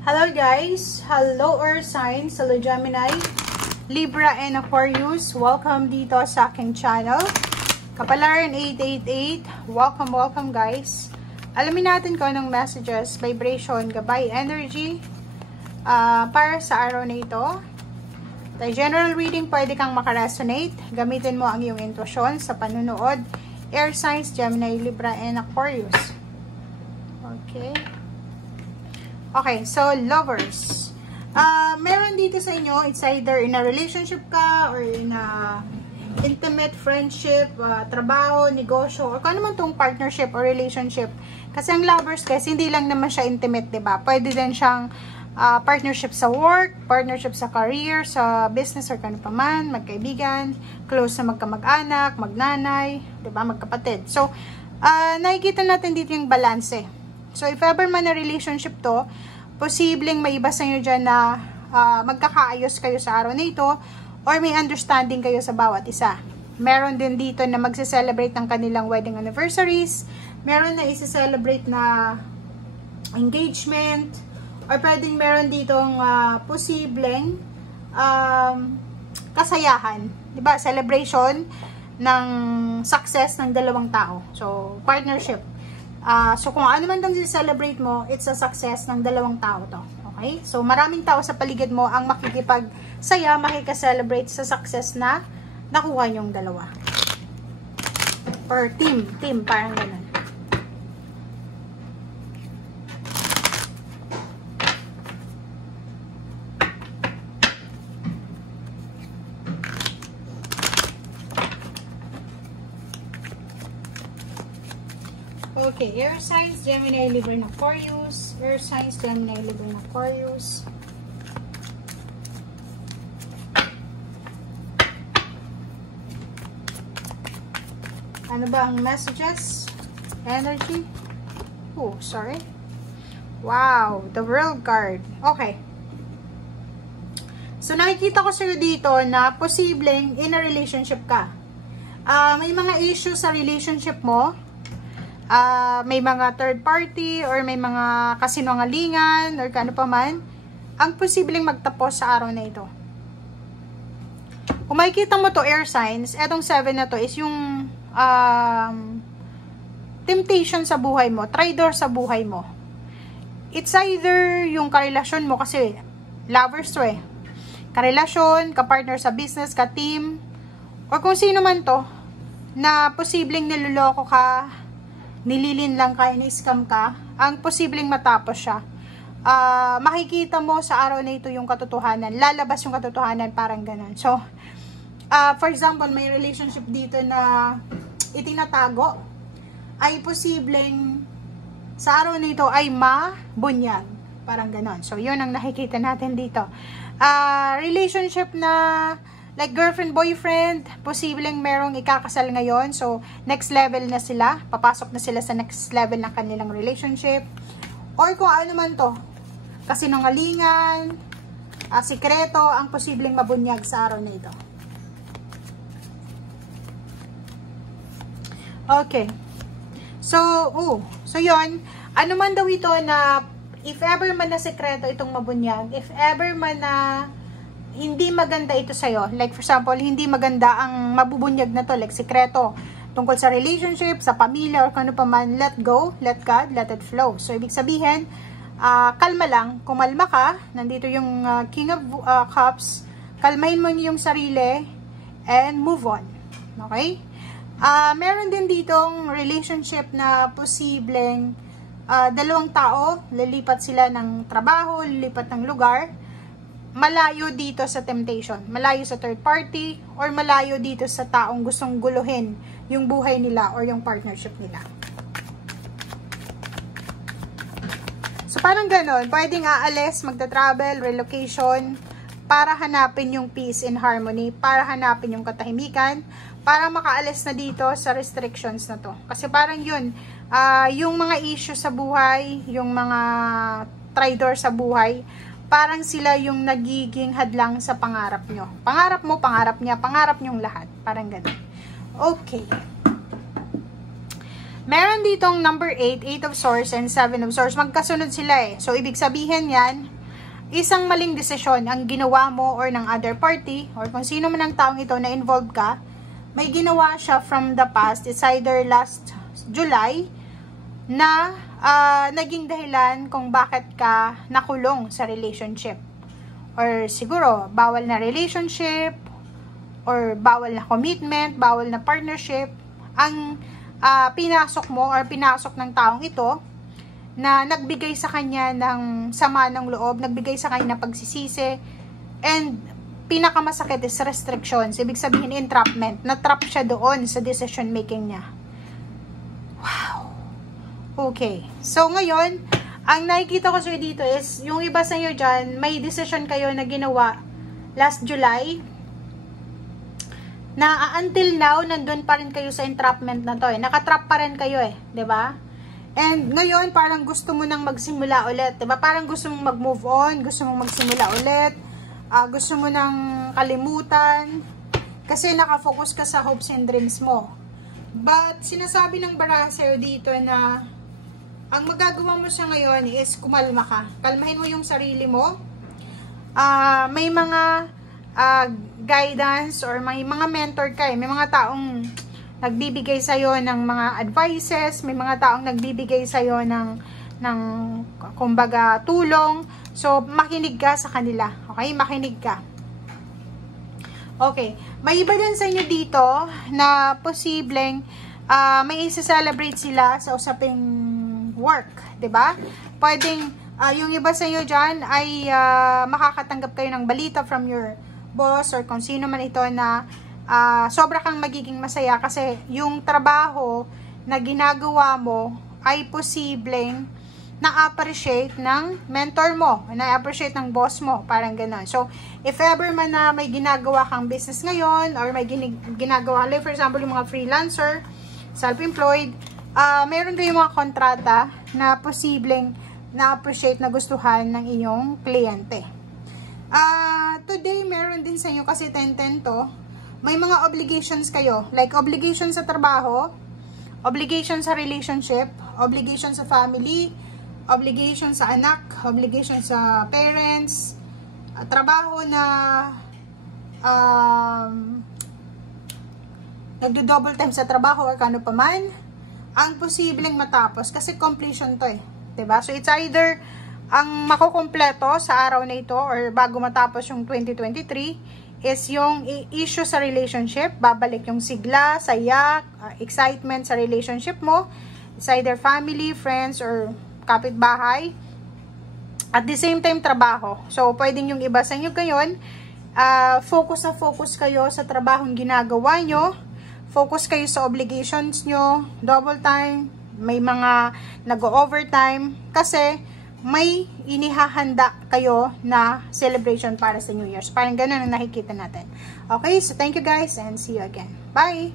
Hello guys! Hello Earth signs! Hello Gemini, Libra, and Aquarius. Welcome dito sa aking channel. Kapalaran 888. Welcome guys. Alamin natin kung anong messages, vibration, gabay, energy para sa araw na ito. The general reading, pwede kang makaresonate. Gamitin mo ang iyong intuition sa panunood. Air signs, Gemini, Libra, and Aquarius. Okay, so lovers. Meron dito sa inyo, it's either in a relationship ka or in a intimate friendship, trabaho, negosyo, or kung ano man tong partnership or relationship. Kasi ang lovers guys, hindi lang naman siya intimate, diba? Pwede din siyang partnership sa work, partnership sa career, sa business, or kano pa man, magkaibigan, close na magkamag-anak, magnanay, diba? Magkapatid. So, nakikita natin dito yung balance. So, if ever man na relationship to, posibleng may iba sa inyo dyan na magkakaayos kayo sa araw na ito or may understanding kayo sa bawat isa. Meron din dito na magse-celebrate ng kanilang wedding anniversaries. Meron na isi-celebrate na engagement. Or pwedeng meron ditong posibleng kasayahan. Diba? Celebration ng success ng dalawang tao. So, partnership. So, kung ano man itong celebrate mo, it's a success ng dalawang tao to. Okay? So, maraming tao sa paligid mo ang makikipagsaya, makikaselebrate sa success na nakuha nyong dalawa. Or team, parang ganun. Okay, air signs, Gemini, Libra, and Aquarius. Air signs, Gemini, Libra, and Aquarius. Ano ba ang messages? Energy? Oh, sorry. Wow, the World card. Okay. So, nakikita ko sa'yo dito na posibleng in a relationship ka. May mga issues sa relationship mo. May mga third party or may mga kasinungalingan or kano pa man ang posibleng magtapos sa araw na ito. Kung makikita mo to air signs, etong 7 na to is yung temptation sa buhay mo, traitor sa buhay mo. It's either yung karelasyon mo, kasi lovers to karelasyon, kapartner sa business, ka-team, or kung sino man to na posibleng niloloko ka, nililin lang ka, in-scam ka, ang posibleng matapos siya. Makikita mo sa araw na ito yung katotohanan. Lalabas yung katotohanan, parang ganun. So, for example, may relationship dito na itinatago, ay posibleng sa araw na ito ay mabunyag. Parang ganun. So, yun ang nakikita natin dito. Relationship na like girlfriend, boyfriend, posibleng merong ikakasal ngayon. So, next level na sila. Papasok na sila sa next level ng kanilang relationship. Or kung ano man to, kasinungalingan, sikreto, ang posibleng mabunyag sa araw na ito. Okay. So yun. Ano man daw ito na, if ever man na sikreto itong mabunyag, if ever man na hindi maganda ito sa'yo. Like for example, hindi maganda ang mabubunyag na to. Like sikreto. Tungkol sa relationship, sa pamilya, or kano pa man, let go, let God, let it flow. So, ibig sabihin, kalma lang. Kumalma ka. Nandito yung King of Cups. Kalmahin mo yung sarili and move on. Okay? Meron din ditong relationship na posibleng dalawang tao, lilipat sila ng trabaho, lilipat ng lugar. Malayo dito sa temptation, malayo sa third party, or malayo dito sa taong gustong guluhin yung buhay nila or yung partnership nila. So, parang ganon, pwedeng aalis, magta-travel, relocation, para hanapin yung peace and harmony, para hanapin yung katahimikan, para makaalis na dito sa restrictions na to. Kasi parang yun, yung mga issue sa buhay, yung mga traitor sa buhay, parang sila yung nagiging hadlang sa pangarap nyo. Pangarap mo, pangarap niya, pangarap nyong lahat. Parang ganun. Okay. Meron ditong number 8, 8 of Swords, and 7 of Swords. Magkasunod sila eh. So, ibig sabihin yan, isang maling desisyon ang ginawa mo or ng other party, or kung sino man ang taong ito na involved ka, may ginawa siya from the past. It's either last July na naging dahilan kung bakit ka nakulong sa relationship. Or siguro, bawal na relationship, or bawal na commitment, bawal na partnership, ang pinasok mo or pinasok ng taong ito na nagbigay sa kanya ng sama ng loob, nagbigay sa kanya ng pagsisisi, and pinakamasakit is restrictions. Ibig sabihin, entrapment. Na-trap siya doon sa decision making niya. Wow. Okay. So, ngayon, ang nakikita ko sa'yo dito is, yung iba sa inyo dyan, may decision kayo na ginawa last July, na until now, nandun pa rin kayo sa entrapment na to eh. Nakatrap pa rin kayo eh. 'Di ba? And ngayon, parang gusto mo nang magsimula ulit. 'Di ba? Parang gusto mong mag-move on, gusto mong magsimula ulit, gusto mo nang kalimutan, kasi nakafocus ka sa hopes and dreams mo. But, sinasabi ng baraha sa'yo dito na ang magagawa mo siya ngayon is kumalma ka. Kalmahin mo yung sarili mo. May mga guidance or may mga mentor ka eh. May mga taong nagbibigay sa'yo ng mga advices, may mga taong nagbibigay sa'yo ng kumbaga tulong. So, makinig ka sa kanila. Okay? Makinig ka. Okay. May iba din sa inyo dito na posibleng may isa-celebrate sila sa usaping work. 'Di ba? Pwedeng yung iba sa inyo dyan ay makakatanggap kayo ng balita from your boss or kung sino man ito na sobra kang magiging masaya kasi yung trabaho na ginagawa mo ay posibleng na-appreciate ng mentor mo, na-appreciate ng boss mo, parang gano'n. So, if ever man na may ginagawa kang business ngayon or may ginagawa, like for example, yung mga freelancer, self-employed, meron kayong mga kontrata na posibleng na-appreciate, na gustuhan ng inyong kliyente. Today, meron din sa inyo kasi 10-10 to, may mga obligations kayo, like obligation sa trabaho, obligation sa relationship, obligation sa family, obligation sa anak, obligation sa parents, trabaho na nagdo-double time sa trabaho or kano pa man, ang posibleng matapos kasi completion to eh. Diba? So, it's either ang makukumpleto sa araw na ito or bago matapos yung 2023 is yung issue sa relationship. Babalik yung sigla, saya, excitement sa relationship mo. It's either family, friends, or kapitbahay. At the same time, trabaho. So, pwedeng yung iba sa inyo ngayon, focus na focus kayo sa trabahong ginagawa nyo. Focus kayo sa obligations nyo, double time, may mga nag-overtime, kasi may inihahanda kayo na celebration para sa New Year's. Parang ganun ang nakikita natin. Okay, so thank you guys and see you again. Bye!